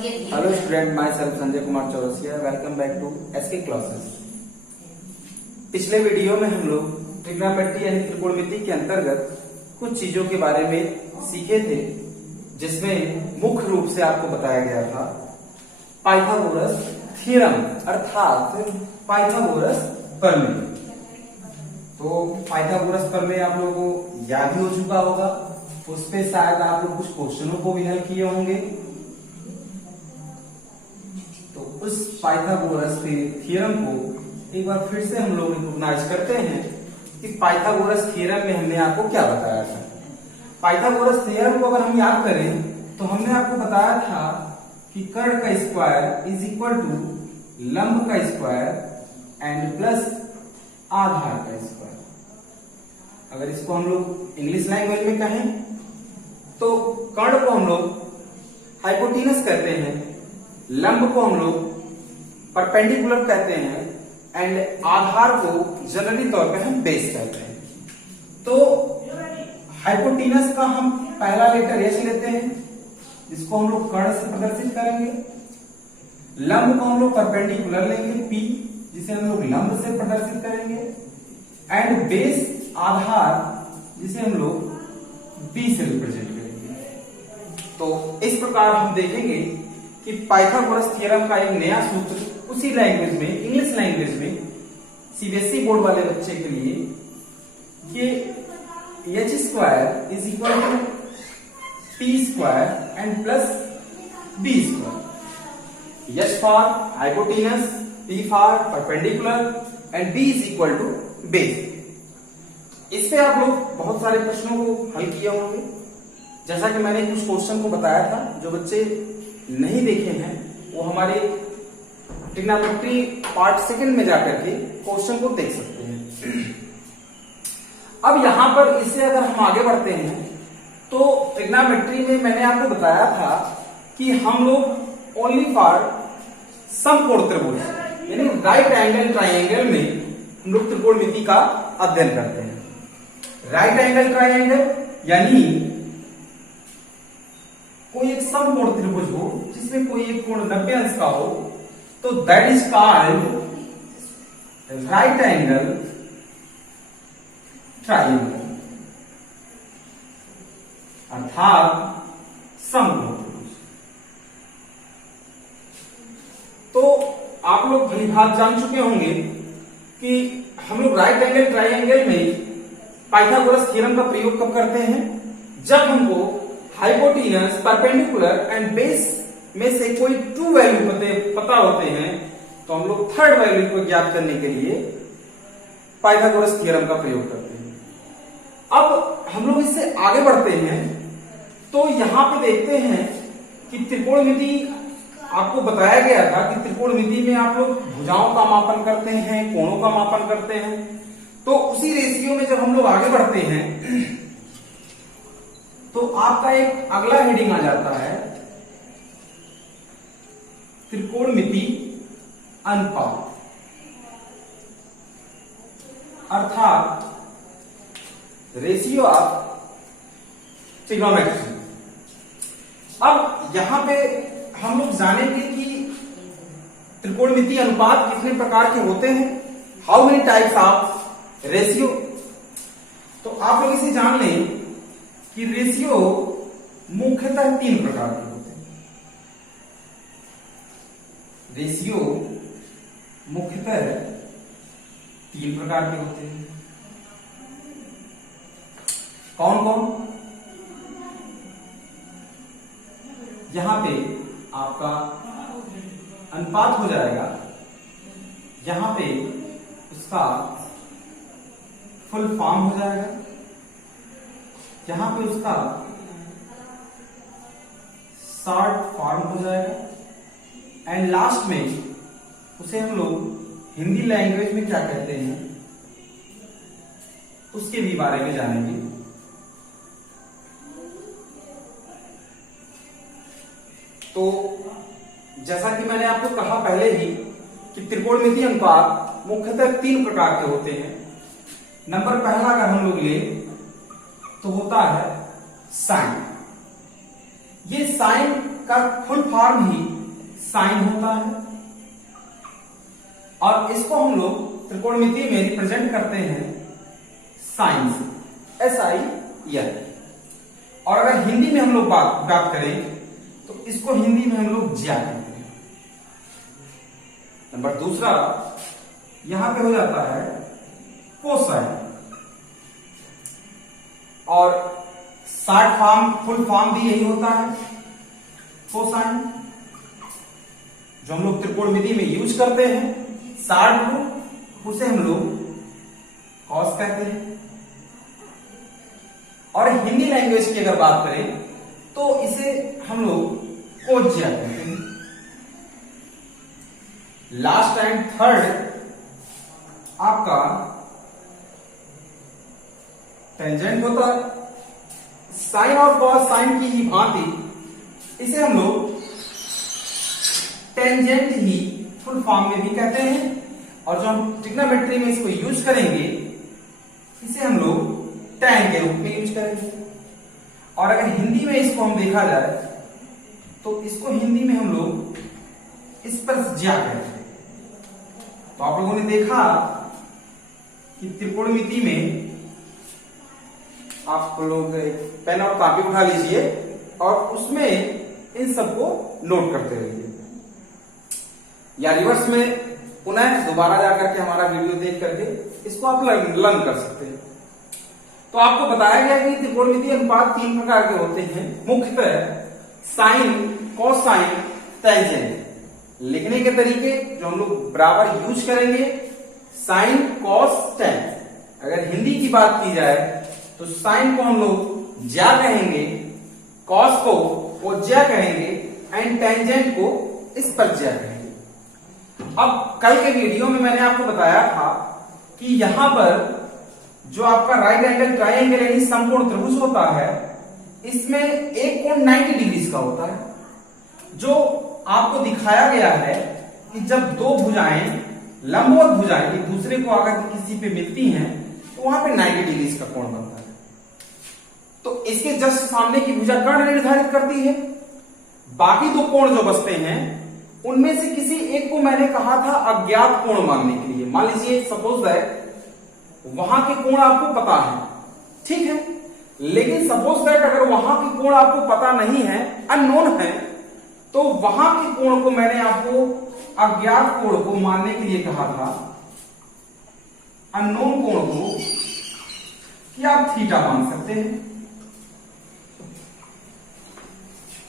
Hello student, myself Sanjay Kumar Chaurasia. Welcome back to SK classes. पिछले video में हम लोग ट्रिग्नोमेट्री यानी त्रिकोणमिति के अंतर्गत कुछ चीजों के बारे में सीखे थे, जिसमें मुख्य रूप से आपको बताया गया था पाइथागोरस थ्योरम अर्थात पाइथागोरस प्रमेय। तो पाइथागोरस प्रमेय आप लोगों को याद ही हो चुका होगा। उस पे शायद आप लोग कुछ क्वेश्चनों को भी हल किए होंगे। तो उस पाइथागोरस के थ्योरम को एक बार फिर से हम लोग रिकॉग्नाइज करते हैं कि पाइथागोरस थ्योरम में हमने आपको क्या बताया था। पाइथागोरस थ्योरम को अगर हम याद करें तो हमने आपको बताया था कि कर्ण का स्क्वायर इज इक्वल टू लंब का स्क्वायर एंड प्लस आधार का स्क्वायर। अगर इसको हम लोग इंग्लिश लैंग्वेज में कहें तो कर्ण को हम लोग हाइपोटेनस कहते हैं, लंब को हम लोग परपेंडिकुलर कहते हैं एंड आधार को जनरली तौर पे हम बेस कहते हैं। तो हाइपोटेनस का हम पहला लेटर एच लेते हैं, जिसको हम लोग कर्ण से प्रदर्शित करेंगे। लंब को हम लोग परपेंडिकुलर लेंगे पी, जिसे हम लोग लंब से प्रदर्शित करेंगे एंड बेस आधार जिसे हम लोग बी से रिप्रेजेंट करेंगे। तो इस प्रकार हम देखेंगे कि पाइथागोरस थ्योरम का एक नया सूत्र उसी लैंग्वेज में, इंग्लिश लैंग्वेज में, सीबीएसई बोर्ड वाले बच्चे के लिए कि h square is equal to p square and plus b square. H for hypotenuse, p for perpendicular and b is equal to base. इससे आप लोग बहुत सारे प्रश्नों को हल किए होंगे। जैसा कि मैंने कुछ क्वेश्चन को बताया था, जो बच्चे नहीं देखे हैं वो हमारे ट्रिग्नोमेट्री पार्ट सेकंड में जाकर के क्वेश्चन को देख सकते हैं। अब यहां पर इससे अगर हम आगे बढ़ते हैं तो ट्रिग्नोमेट्री में मैंने आपको बताया था कि हम लोग ओनली फॉर समकोण त्रिभुज यानी राइट एंगल ट्राइंगल में हम लोग त्रिकोणमिति का अध्ययन करते हैं। राइट एंगल ट्राइंगल यानी कोई एक समकोण त्रिभुज हो जिसमें कोई एक कोण 90 अंश का हो, तो that is called right angle triangle अर्थात समकोण त्रिभुज। तो आप लोग भली भांति जान चुके होंगे कि हम लोग राइट एंगल ट्राइंगल में पाइथागोरस थ्योरम का प्रयोग कब करते हैं, जब हमको हाइपोटेनस, परपेंडिकुलर एंड बेस में से कोई ट्रू वैल्यू पता होते हैं, तो हम लोग थर्ड वैल्यू को ज्ञात करने के लिए पाइथागोरस थ्योरम का प्रयोग करते हैं। अब हम लोग इससे आगे बढ़ते हैं तो यहां पे देखते हैं कि त्रिकोणमिति आपको बताया गया था कि त्रिकोणमिति में आप लोग भुजाओं का मापन करते हैं, कोणों का मापन करते हैं। तो उसी रेशियो में जब हम लोग आगे बढ़ते हैं तो आपका एक अगला हेडिंग आ जाता है त्रिकोणमिति अनुपात अर्थात रेशियो ऑफ ट्रिग्नोमेट्री। अब यहां पे हम लोग जानेंगे कि त्रिकोणमिति अनुपात कितने प्रकार के होते हैं, how many types of ratio. तो आप लोग इसे जान लें कि रेशियो मुख्यतः 3 प्रकार के होते हैं। रेशियो मुख्यतः 3 प्रकार के होते हैं। कौन कौन? यहां पे आपका अनुपात हो जाएगा, यहां पे उसका फुल फॉर्म हो जाएगा, यहां पे उसका शॉर्ट फॉर्म हो जाएगा एंड लास्ट में उसे हम लोग हिंदी लैंग्वेज में क्या कहते हैं उसके भी बारे में जानेंगे। तो जैसा कि मैंने आपको कहा पहले ही कि त्रिकोणमिति अनुपात मुख्यतः 3 प्रकार के होते हैं। नंबर पहला अगर हम लोग ले तो होता है साइन। ये साइन का फुल फॉर्म ही साइन होता है, और इसको हम लोग त्रिकोणमिति में रिप्रेजेंट करते हैं साइन से, SIN। और अगर हिंदी में हम लोग बात करें तो इसको हिंदी में हम लोग ज्या कहते हैं। नंबर दूसरा यहां पे हो जाता है कोसाइन, और शॉर्ट फॉर्म फुल फॉर्म भी यही होता है कोसाइन, जो हम लोग त्रिकोणमिति में यूज करते हैं। शॉर्ट रूप उसे हम लोग कॉस कहते हैं। और हिंदी लैंग्वेज की अगर बात करें तो इसे हम लोग कोज्या कहते हैं। लास्ट एंड थर्ड आपका टेंजेंट होता है। साइन और कॉस साइन की ही भांति इसे हम लोग टेंजेंट ही फुल फॉर्म में भी कहते हैं, और जो हम ट्रिग्नोमेट्री में इसको यूज करेंगे इसे हम लोग टैन के रूप में यूज करेंगे। और अगर हिंदी में इसको हम देखा जाए तो इसको हिंदी में हम लोग इस पर ज्या कहते हैं। तो आप लोगों ने देखा कि त्रिकोणमिति में आप लोग पेन और कॉपी उठा लीजिए और उसमें इन सबको नोट करते रहिए, या रिवर्स में पुनः दोबारा जाकर के हमारा वीडियो देख करके इसको आप लर्न कर सकते हैं। तो आपको बताया गया कि त्रिकोणमितीय अनुपात 3 प्रकार के होते हैं, मुख्यतः साइन, कोसाइन, टेंजेंट। लिखने के तरीके जो हम लोग बराबर यूज करेंगे, साइन, कॉस, टेन। अगर हिंदी की बात की जाए तो साइन को हम लोग ज्या कहेंगे, कॉस को कोज्या कहेंगे, एंड टेंजेंट को इस पर ज्या कहेंगे। अब कल के वीडियो में मैंने आपको बताया था कि यहां पर जो आपका राइट एंगल ट्राइंगल यानी समकोण त्रिभुज होता है, इसमें एक कोण 90 डिग्री का होता है। जो आपको दिखाया गया है कि जब दो भुजाएं लंबवत भुजाएं एक दूसरे को आकर किसी पे मिलती हैं तो वहां पे 90 डिग्री का कोण बनता है। तो इसके जस्ट सामने की भुजा कर्ण निर्धारित करती है। बाकी दो कोण जो बचते हैं उनमें से किसी एक को मैंने कहा था अज्ञात कोण मानने के लिए। मान लीजिए सपोज दैट वहां के कोण आपको पता है, ठीक है, लेकिन सपोज दैट अगर वहां के कोण आपको पता नहीं है, अननोन है, तो वहां के कोण को मैंने आपको अज्ञात कोण को मानने के लिए कहा था, अननोन कोण को, कि आप थीटा मान सकते हैं।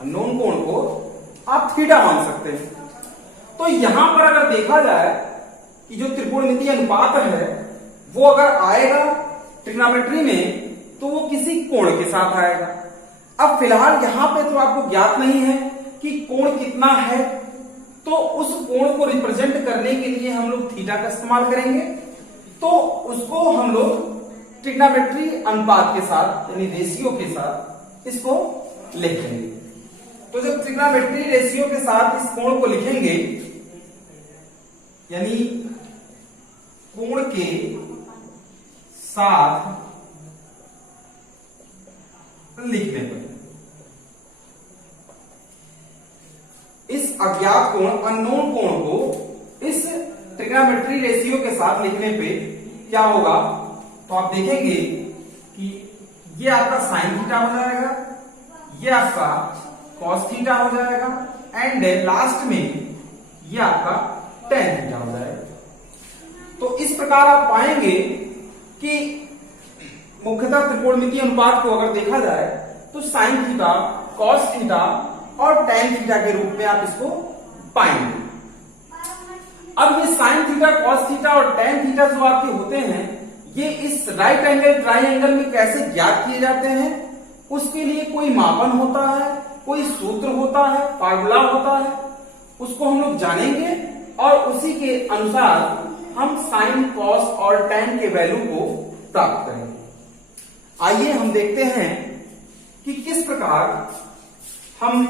अननोन कोण को आप थीटा मान सकते हैं। तो यहां पर अगर देखा जाए कि जो त्रिकोणमितीय अनुपात है वो अगर आएगा ट्रिग्नोमेट्री में तो वो किसी कोण के साथ आएगा। अब फिलहाल यहां पे तो आपको ज्ञात नहीं है कि कोण कितना है, तो उस कोण को रिप्रेजेंट करने के लिए हम लोग थीटा का इस्तेमाल करेंगे। तो उसको हम लोग ट्रिग्नोमेट्री अनुपात के साथ यानी रेशियो के साथ इसको लिख देंगे। तो जब ट्रिग्नोमेट्री रेशियो के साथ इस कोण को लिखेंगे, यानी कोण के साथ लिखने पर इस अज्ञात कोण अननोन कोण को इस ट्रिग्नोमेट्री रेशियो के साथ लिखने पे क्या होगा, तो आप देखेंगे कि ये आपका साइन थीटा हो जाएगा, ये आपका कॉस थीटा हो जाएगा, एंड लास्ट में ये आपका टेन थीटा हो जाएगा। तो इस प्रकार आप पाएंगे कि मुख्यतः त्रिकोणमितीय अनुपात को अगर देखा जाए तो साइन थीटा, कॉस थीटा और टेन थीटा के रूप में आप इसको पाएंगे। अब ये साइन थीटा, कॉस थीटा और टेन थीटा जो आपके होते हैं, ये इस राइट एंगल ट्राइंगल में कैसे ज्ञात किए जाते हैं, उसके लिए कोई मापन होता है, कोई सूत्र होता है, फार्मूला होता है, उसको हम लोग जानेंगे और उसी के अनुसार हम साइन, कॉस और टेन के वैल्यू को प्राप्त करेंगे। आइए हम देखते हैं कि किस प्रकार हम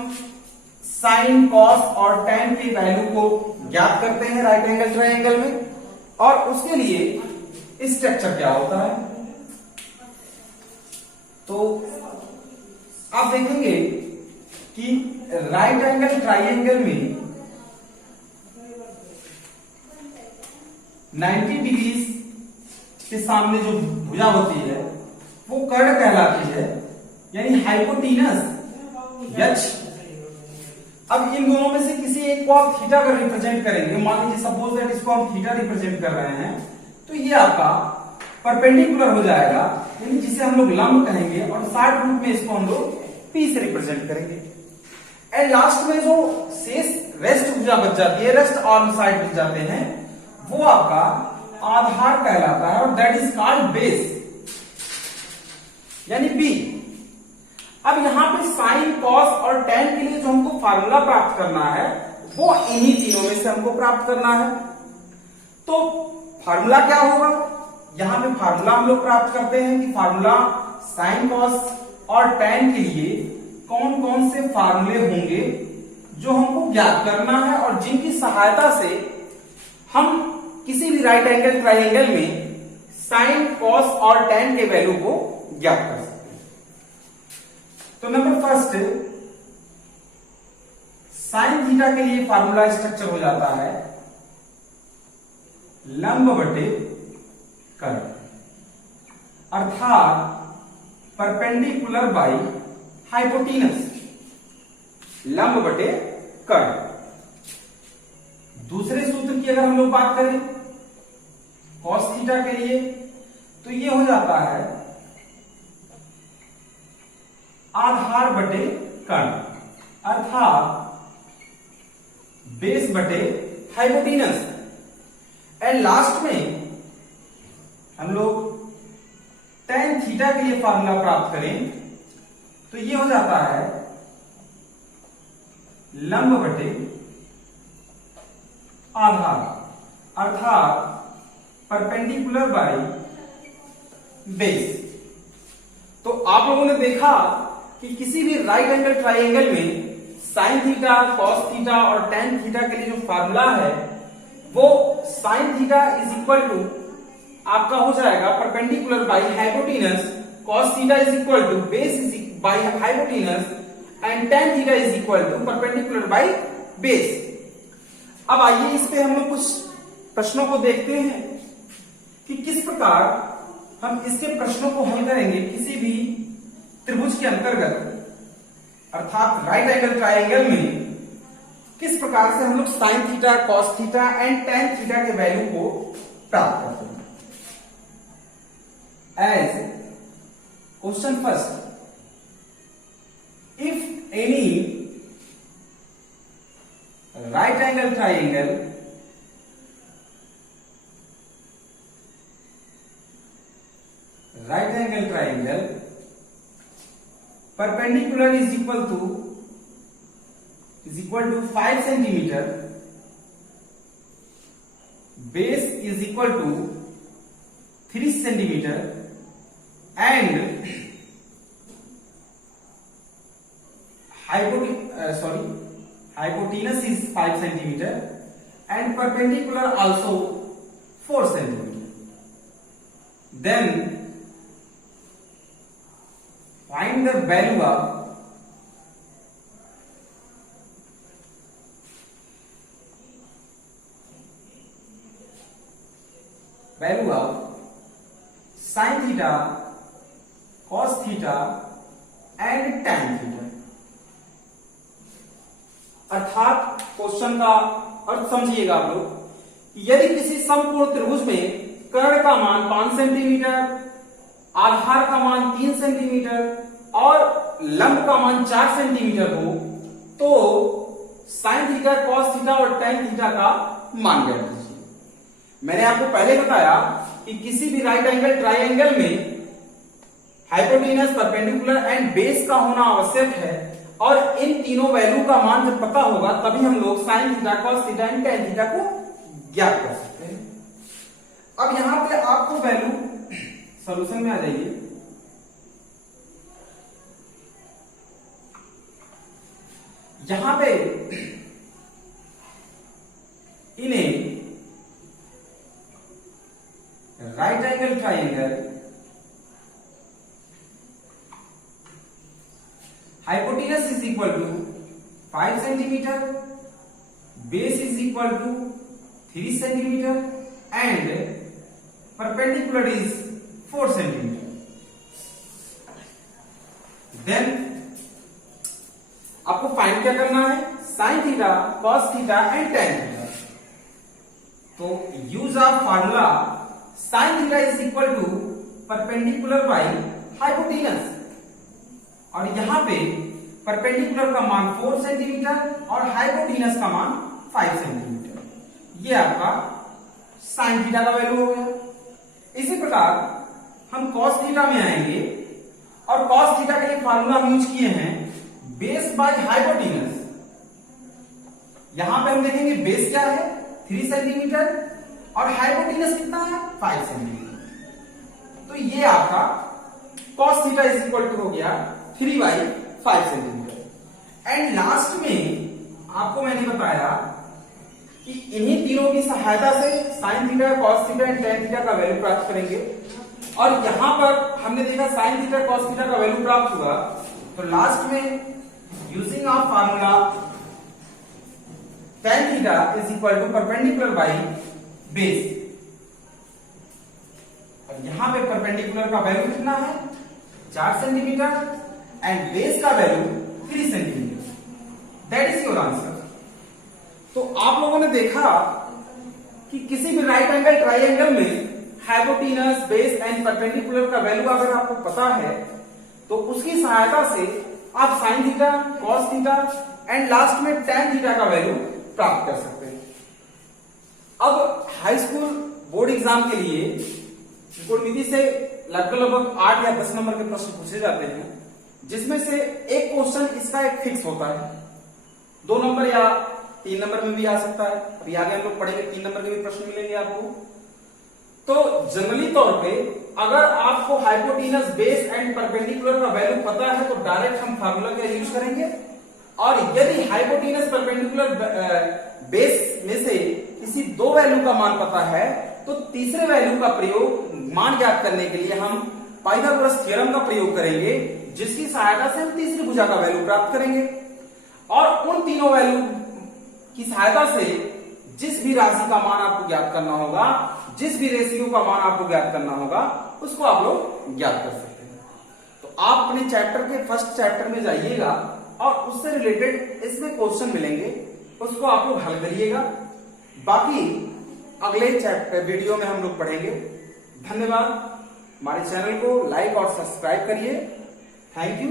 साइन, कॉस और टेन के वैल्यू को ज्ञात करते हैं राइट एंगल ट्राइंगल में, और उसके लिए स्ट्रक्चर क्या होता है। तो आप देखेंगे कि राइट एंगल ट्राइंगल में 90 डिग्री के सामने जो भुजा होती है वो कर्ण कहलाती है, यानी हाइपोटीनस यच। अब इन दोनों में से किसी एक को आप थीटा अगर रिप्रेजेंट करेंगे, मान लीजिए सपोज दैट इसको हम थीटा रिप्रेजेंट कर रहे हैं, तो ये आपका परपेंडिकुलर हो जाएगा, यानी जिसे हम लोग लंब कहेंगे, और शॉर्ट रूप में इसको हम लोग पी से रिप्रेजेंट करेंगे। एंड लास्ट में जो शेष रेस्ट भुजा बच जाती है, रेस्ट आर्म साइड बच जाते हैं, वो आपका आधार कहलाता है, और दैट इज कॉल्ड बेस, यानी बी। अब यहां पे साइन, कॉस और टेन के लिए जो हमको फार्मूला प्राप्त करना है वो इन्हीं तीनों में से हमको प्राप्त करना है। तो फार्मूला क्या होगा, यहां पे फार्मूला हम लोग प्राप्त करते हैं कि फार्मूला साइन, कॉस और टेन के लिए कौन कौन से फार्मूले होंगे जो हमको ज्ञात करना है, और जिनकी सहायता से हम किसी भी राइट एंगल ट्राइंगल में साइन, कॉस और टेन के वैल्यू को ज्ञात कर सकते हैं। तो नंबर फर्स्ट, साइन थीटा के लिए फार्मूला स्ट्रक्चर हो जाता है लंब बटे कर्ण, अर्थात परपेंडिकुलर बाई हाइपोटीनस, लंब बटे कर्ण। दूसरे सूत्र की अगर हम लोग बात करें कॉस थीटा के लिए, तो ये हो जाता है आधार बटे कर्ण, अर्थात बेस बटे हाइपोटीनस। एंड लास्ट में हम लोग टेन थीटा के लिए फार्मूला प्राप्त करें, तो ये हो जाता है लंब बटे आधार, अर्थात परपेंडिकुलर बाई बेस। तो आप लोगों ने देखा कि किसी भी राइट एंगल ट्राइंगल में साइन थीटा, कॉस थीटा और टेन थीटा के लिए जो फार्मूला है वो sine theta is equal to आपका हो जाएगा perpendicular by hypotenuse, cos theta is equal to base by hypotenuse, and tan theta is equal to perpendicular by base. अब आइए इस पे हम लोग कुछ प्रश्नों को देखते हैं कि किस प्रकार हम इसके प्रश्नों को हल करेंगे किसी भी त्रिभुज के अंतर्गत, अर्थात राइट एंगल ट्राइंगल में किस प्रकार से हम लोग sine theta, cos theta and tan theta के वैल्यू को प्राप्त करते हैं। As question first, if any right angle triangle perpendicular is equal to 5 centimeter, base is equal to 3 centimeter, and hypotenuse is 5 centimeter and perpendicular also 4 centimeter. Then find the value of sin theta, cos theta and tan theta। अर्थात question का अर्थ समझिएगा आप लोग, यदि किसी समकोण त्रिभुज में कर्ण का मान 5 सेंटीमीटर, आधार का मान 3 सेंटीमीटर और लंब का मान 4 सेंटीमीटर हो, तो साइन थीटा, कॉस थीटा और टेन थीटा का मान ज्ञात कीजिए। मैंने आपको पहले बताया कि किसी भी राइट एंगल ट्राइंगल में हाइपोटेनस, परपेंडिकुलर एंड बेस का होना आवश्यक है, और इन तीनों वैल्यू का मान जब पता होगा तभी हम लोग sine theta, cos theta and tan theta को ज्ञात कर सकते हैं। अब यहां पे आपको वैल्यू सॉल्यूशन में आ जाइए। यहां पे इन्हें right angle triangle hypotenuse is equal to 5 centimeter, base is equal to 3 centimeter and perpendicular is 4 centimeter. Then आपको फाइंड क्या करना है, sine theta, cos theta and tan theta. तो use of formula sine theta is equal to perpendicular by hypotenuse, और यहां पे perpendicular का मान 4 सेंटीमीटर और हाइपोटेनस का मान 5 सेंटीमीटर। ये आपका साइन थीटा का वैल्यू हो गया। इसी प्रकार हम कॉस थीटा में आएंगे, और कॉस थीटा के लिए फार्मूला हम यूज किए हैं बेस बाय हाइपोटेनस। यहां पे हम देखेंगे बेस क्या है 3 सेंटीमीटर और हाइपोटेनस कितना है 5 सेंटीमीटर। तो ये आपका cos theta is equal to हो गया 3/5 सेंटीमीटर। एंड लास्ट में आपको मैंने बताया कि इन्हीं तीनों की सहायता से sine theta, cos theta and tan theta का वैल्यू प्राप्त करेंगे। और यहां पर हमने देखा साइन थीटा, कॉस थीटा का वैल्यू प्राप्त हुआ, तो लास्ट में using of formula tan theta is equal to perpendicular by base, और यहां पे परपेंडिकुलर का वैल्यू कितना है 4 सेंटीमीटर एंड बेस का value 3 centimetre. That is your answer. तो आप लोगों ने देखा कि किसी भी राइट एंगल ट्राइंगल में हाइपोटेनस, बेस एंड परपेंडिकुलर का वैल्यू अगर आपको पता है तो उसकी सहायता से आप sign theta, cos theta and last में टेन थीटा का वैल्यू प्राप्त कर सकते हैं। अब हाई स्कूल बोर्ड एग्जाम के लिए त्रिकोणमिति से लगभग 8 या 10 नंबर के प्रश्न पूछे जाते हैं, जिसमें से एक क्वेश्चन इसका एक फिक्स होता है, 2 नंबर या 3 नंबर में भी आ सकता है। अभी आगे हम लोग पढ़ेंगे 3 नंबर के भी प्रश्न मिलेंगे आपको। तो जनरली तौर पे अगर आपको हाइपोटेनस, बेस एंड परपेंडिकुलर का वैल्यू पता है तो डायरेक्ट हम फार्मूला का यूज करेंगे, और यदि हाइपोटेनस, परपेंडिकुलर, बेस में से किसी 2 वैल्यू का मान पता है तो तीसरे वैल्यू का प्रयोग मान ज्ञात करने के लिए हम पाइथागोरस थ्योरम का प्रयोग करेंगे, जिसकी सहायता से हम तीसरी भुजा का वैल्यू प्राप्त करेंगे। और उन तीनों वैल्यू की सहायता से जिस भी राशि का मान आपको ज्ञात करना होगा, जिस भी रेशियो का मान आपको ज्ञात करना होगा, उसको आप लोग ज्ञात कर सकते हैं। तो आप अपने चैप्टर के फर्स्ट चैप्टर में जाइएगा और उससे रिलेटेड इसमें क्वेश्चन मिलेंगे, उसको आप लोग हल करिएगा। बाकी अगले चैप्टर वीडियो में हम लोग पढ़ेंगे। धन्यवाद। हमारे चैनल को लाइक और सब्सक्राइब करिए। Thank you.